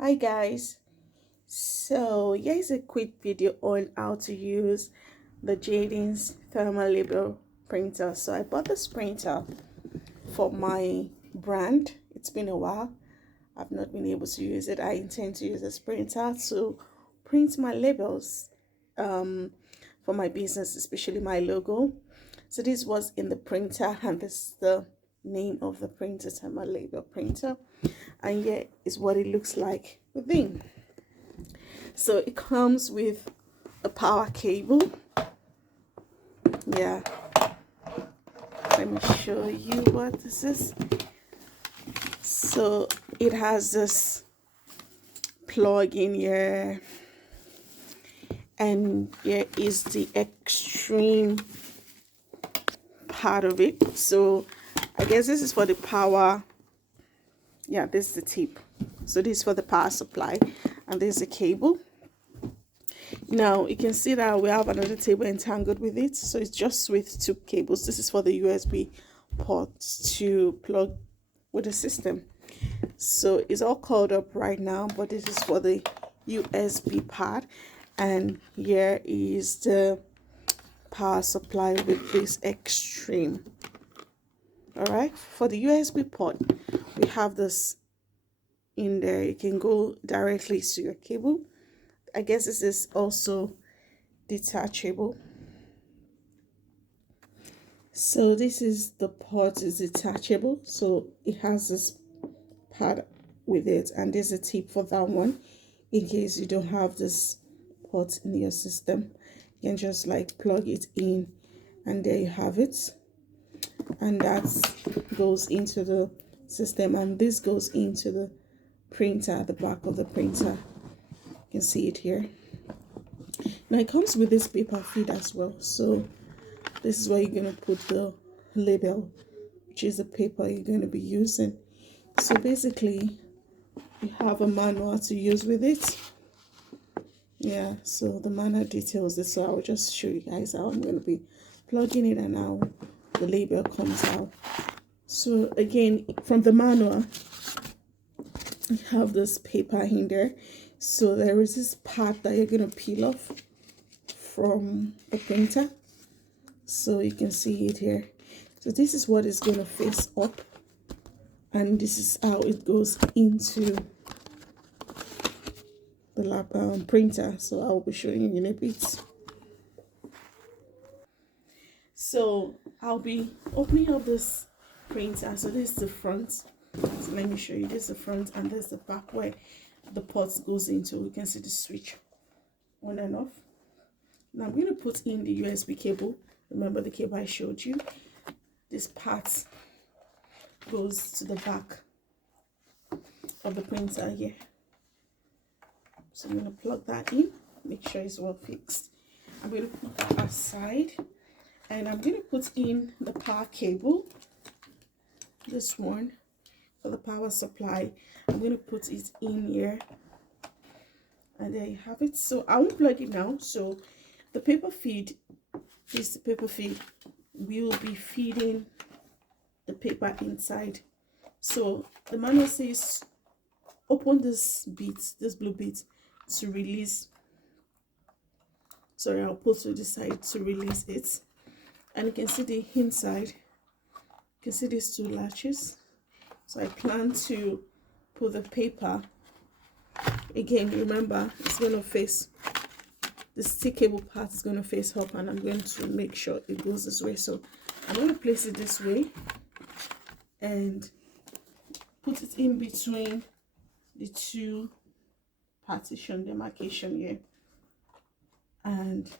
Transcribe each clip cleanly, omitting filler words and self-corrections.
Hi guys, so here's a quick video on how to use the Jaden's thermal label printer. So I bought this printer for my brand. It's been a while. I've not been able to use it. I intend to use this printer to print my labels for my business, especially my logo. So this was in the printer, and this is the name of the printer, thermal label printer, and here is what it looks like within. So it comes with a power cable. Yeah, let me show you what this is. So it has this plug in here, and here is the extreme part of it. So I guess this is for the power. Yeah, this is the tip. So this is for the power supply, and there's a cable. Now you can see that we have another table entangled with it, so it's just with two cables. This is for the USB ports to plug with the system. So it's all called up right now, but this is for the USB part, and here is the power supply with this extreme. All right, for the USB port, we have this in there. You can go directly to your cable. I guess this is also detachable. So this is the port is detachable, so it has this pad with it, and there's a tip for that one in case you don't have this port in your system. You can just like plug it in, and there you have it, and that goes into the system, and this goes into the printer, the back of the printer. You can see it here. Now it comes with this paper feed as well, so this is where you're going to put the label, which is the paper you're going to be using. So basically you have a manual to use with it. Yeah, so the manual details this, so I'll just show you guys how I'm going to be plugging it and how the label comes out. So again, from the manual you have this paper in there, so there is this part that you're going to peel off from the printer, so you can see it here. So this is what is going to face up, and this is how it goes into the printer. So I'll be showing you in a bit. So I'll be opening up this printer. So this is the front. So let me show you. This is the front, and this is the back where the port goes into. You can see the switch on and off. Now I'm going to put in the USB cable. Remember the cable I showed you? This part goes to the back of the printer here. So I'm going to plug that in, make sure it's well fixed. I'm going to put that aside, and I'm going to put in the power cable, this one for the power supply. I'm going to put it in here, and there you have it. So I won't plug it now. So the paper feed, this the paper feed, will be feeding the paper inside. So the manual says open this bit, this blue bit, to release. Sorry, I'll put to the side to release it, and you can see the inside. You can see these two latches. So I plan to put the paper, again remember it's going to face, the stick cable part is going to face up, and I'm going to make sure it goes this way. So I'm going to place it this way and put it in between the two partition demarcation here, and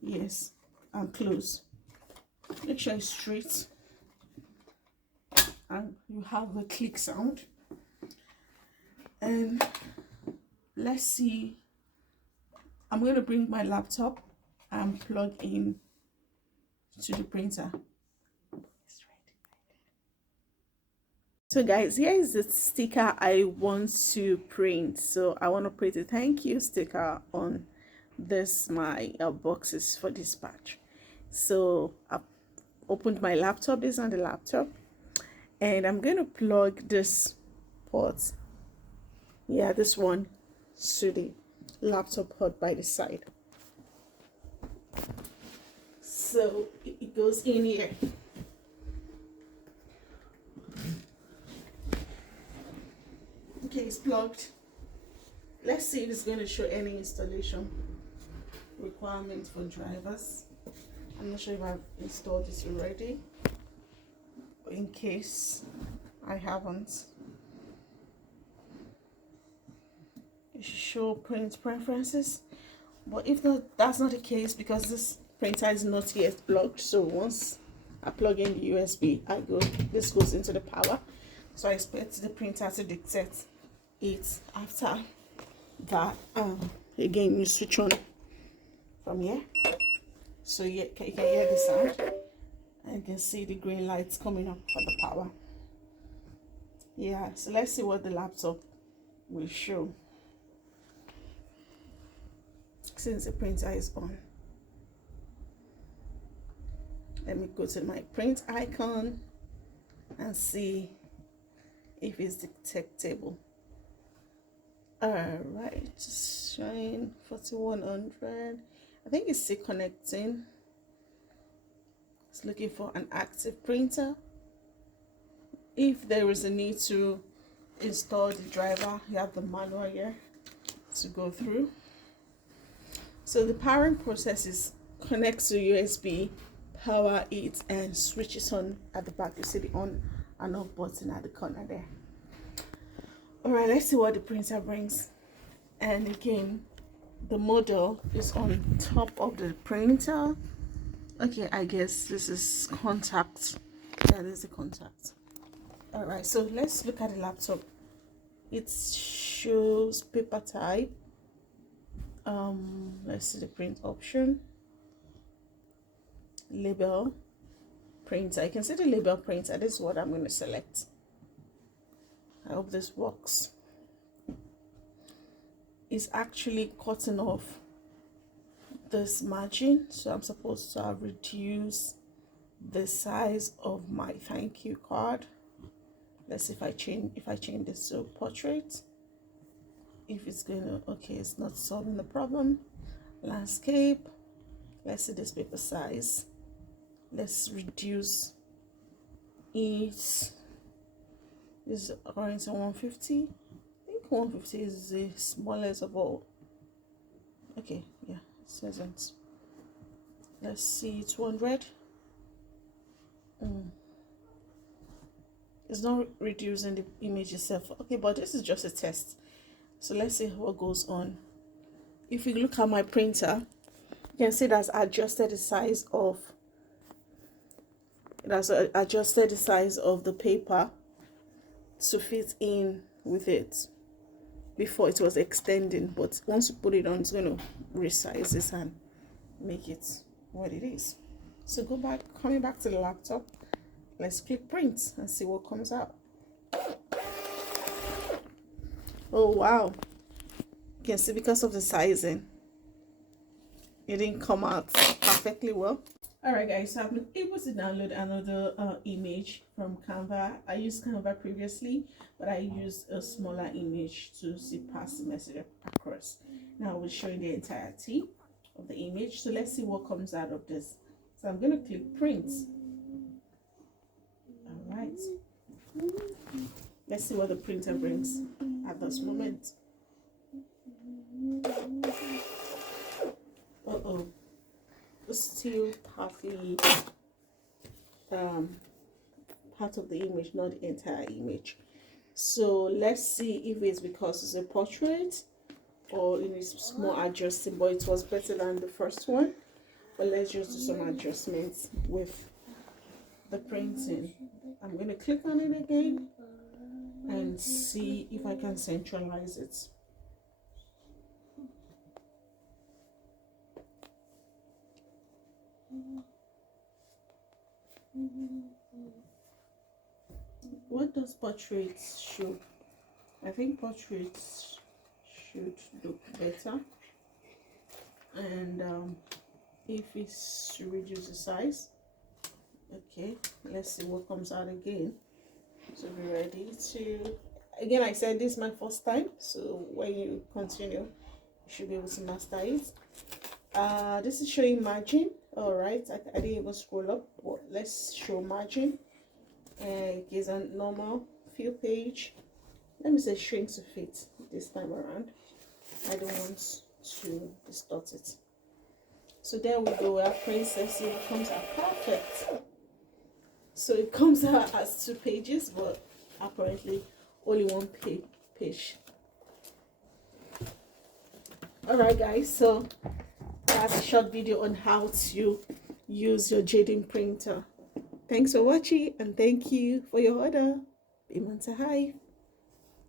yes, and close. Make sure it's straight, and you have the click sound. And let's see, I'm going to bring my laptop and plug in to the printer. So guys, here is the sticker I want to print. So I want to print a thank you sticker on this my boxes for dispatch. So I've opened my laptop, this on the laptop, and I'm going to plug this port Yeah, this one to the laptop port by the side. So it goes in here. Okay, it's plugged. Let's see if it's going to show any installation requirements for drivers. I'm not sure if I've installed this already, but in case I haven't, it should show print preferences. But if not, that's not the case because this printer is not yet plugged. So once I plug in the USB, this goes into the power. So I expect the printer to dictate it after that. Again, you switch on from here. So you can hear the sound, and you can see the green lights coming up for the power. Yeah, so let's see what the laptop will show since the printer is on. Let me go to my print icon and see if it's detectable. All right, just showing 4100. I think it's still connecting. It's looking for an active printer. If there is a need to install the driver, you have the manual here to go through. So the powering process is connect to USB, power it, and switch it on at the back. You see the on and off button at the corner there. All right, let's see what the printer brings. And again, the model is on top of the printer. Okay, I guess this is contact. Yeah, there's the contact. All right, so let's look at the laptop. It shows paper type. Let's see the print option. Label printer. I can see the label printer. This is what I'm going to select. I hope this works. It's actually cutting off this margin, so I'm supposed to have reduced the size of my thank you card. Let's see if I change this to portrait, if it's going to, okay, it's not solving the problem. Landscape, let's see this paper size. Let's reduce it. This is according to 150. I think 150 is the smallest of all. Okay, yeah, it says. Let's see 200. It's not reducing the image itself. Okay, but this is just a test. So let's see what goes on. If you look at my printer, you can see that's adjusted the size of the paper to fit in with it. Before it was extending, but once you put it on, it's going to resize this and make it what it is. So coming back to the laptop, let's click print and see what comes out. Oh wow, you can see because of the sizing, it didn't come out perfectly well. All right guys, so I've been able to download another image from Canva. I used Canva previously, but I used a smaller image to see past the message across. Now we're showing the entirety of the image. So let's see what comes out of this. So I'm going to click print. All right. Let's see what the printer brings at this moment. Uh-oh. Still partly part of the image, not the entire image. So let's see if it's because it's a portrait or it is more adjusting, but it was better than the first one. But let's just do some adjustments with the printing. I'm going to click on it again and see if I can centralize it. What does portraits show? I think portraits should look better. And if it's to reduce the size, okay, let's see what comes out again. So be ready to Again, I said this is my first time, so when you continue, you should be able to master it. This is showing margin. All right, I didn't even scroll up, but let's show margin. It is a normal fill page. Let me say shrink to fit this time around. I don't want to distort it. So there we go. Our princess, it comes out perfect. So it comes out as 2 pages, but apparently only 1 page. Alright guys, so that's a short video on how to use your Jaden printer. Thanks for watching and thank you for your order. Be Hive.